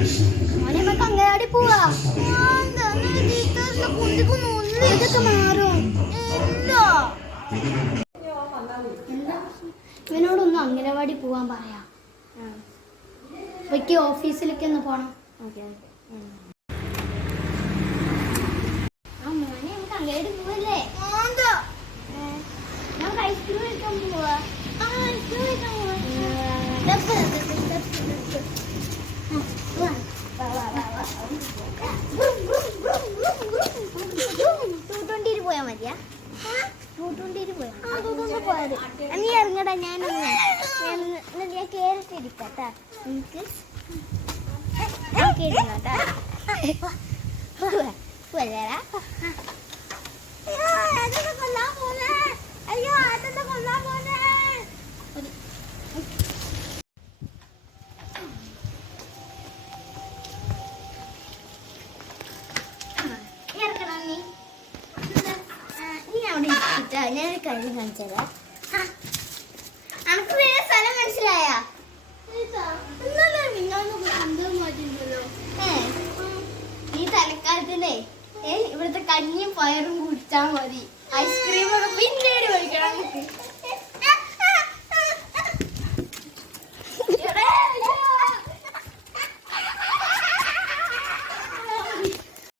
മോനെ നമുക്ക് അങ്ങാടി പോവാ. ഇതൊക്കെ മാറും. ഇവനോടൊന്ന് അംഗനവാടി പോവാൻ പറയാം. എനിക്ക് ഓഫീസിലേക്ക് ഒന്ന് പോണം. മോനെ നമുക്ക് അങ്ങാടി പോവല്ലേ? നമുക്ക് ഐസ്ക്രീം കഴിക്കാൻ പോവാ. ഐസ്ക്രീം കഴിക്കാൻ പോവാ. പോയാ മതിയാ? പോയത് നീ ഇറങ്ങടാ. ഞാൻ കേറിട്ടിരിക്കട്ടാ. എനിക്ക് കേട്ടാ കൊല്ലാൻ പോലെ. അയ്യോ അതെന്താ കൊല്ലാൻ പോലെ. ഞാൻ കഴിഞ്ഞ് കാണിച്ചതാ. അനക്ക് വേറെ സ്ഥലം മനസ്സിലായ? ഈ തലക്കാലത്തിനെ ഇവിടുത്തെ കഞ്ഞിയും പയറും കുടിച്ചാൽ മതി. ഐസ്ക്രീം പിന്നീട്